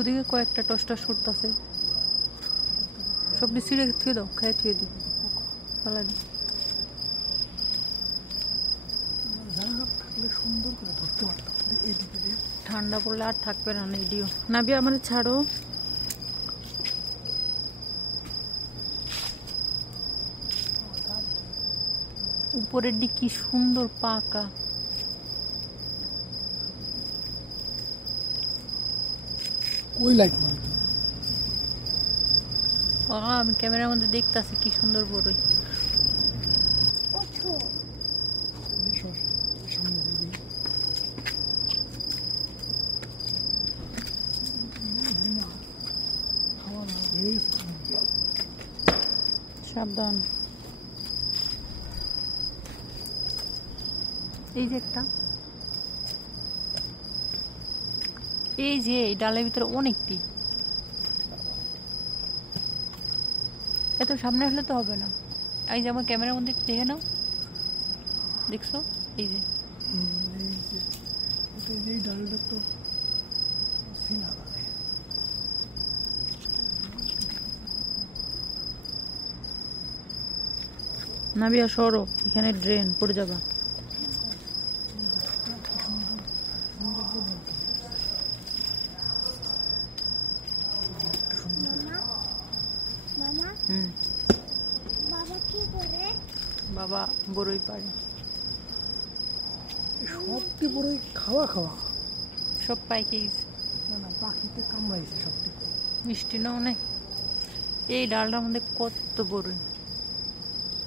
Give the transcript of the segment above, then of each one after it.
ওদিকে কয়েকটা toss toss করতেছে, সব ছিঁড়ে থুয়ে দাও, খাই থুয়ে দিই, পালা দিই। সুন্দর করে ধরতে পারতাম, ঠান্ডা পড়লে আর থাকবে না এডিও। নাবি আমার ছাড়ো। উপরের দিক কি সুন্দর পাকা। কই লাইট মার, আমি ক্যামেরার মধ্যে দেখতেছি কি সুন্দর বড়ই। সাবধান। এই যে একটা, এই যে এই ডালের ভিতরে অনেকটি, এত সামনে আসলে তো হবে না। এই যে আমার ক্যামেরার মধ্যে দেখে নাও, দেখছো? এই যে এই ডালটা তো সিনা নাবিয়া সরো, এখানে ড্রেন পড়ে যাবা। বাবা বড়ই পারে, সবটি বড়ই খাওয়া খাওয়া সব পাইকে গেছে। না না, পাখিতে কামড়াইছে সবটি, মিষ্টি না অনেক। এই ডালটার মধ্যে কত বড়ই,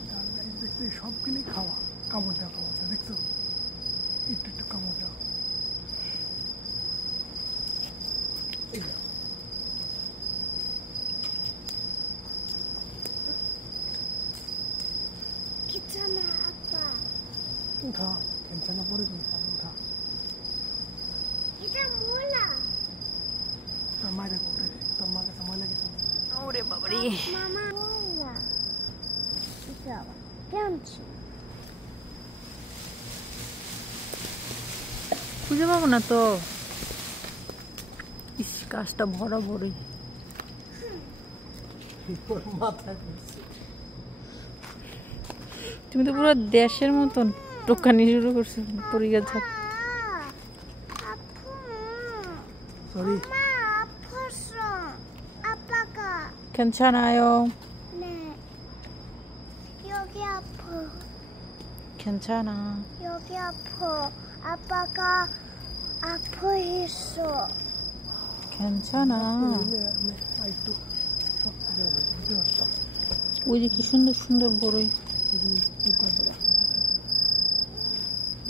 ডালটা দেখতে সবগুলি খাওয়া, কামড় দেওয়া, কামড় দেওয়া, দেখছো? একটু একটু কামড় দেওয়া। উঠা, খেলছানা পরে উঠা। তোর মায়ের উঠে দে, তোর মার কাছে ময়লা কিছু নেই। ওরে বাবারে, খুঁজে পাবো না তো। ইস, গাছটা ভরা বড়ই। তুমি তো পুরো দেশের মতন টোকানি শুরু করছো, পড়ে গেছে। Sorry. 괜찮아요. 네. 여기 아파. 괜찮아. 여기 아파. 아빠가 아파 했어. 괜찮아. ওই যে কি সুন্দর সুন্দর বড়ই।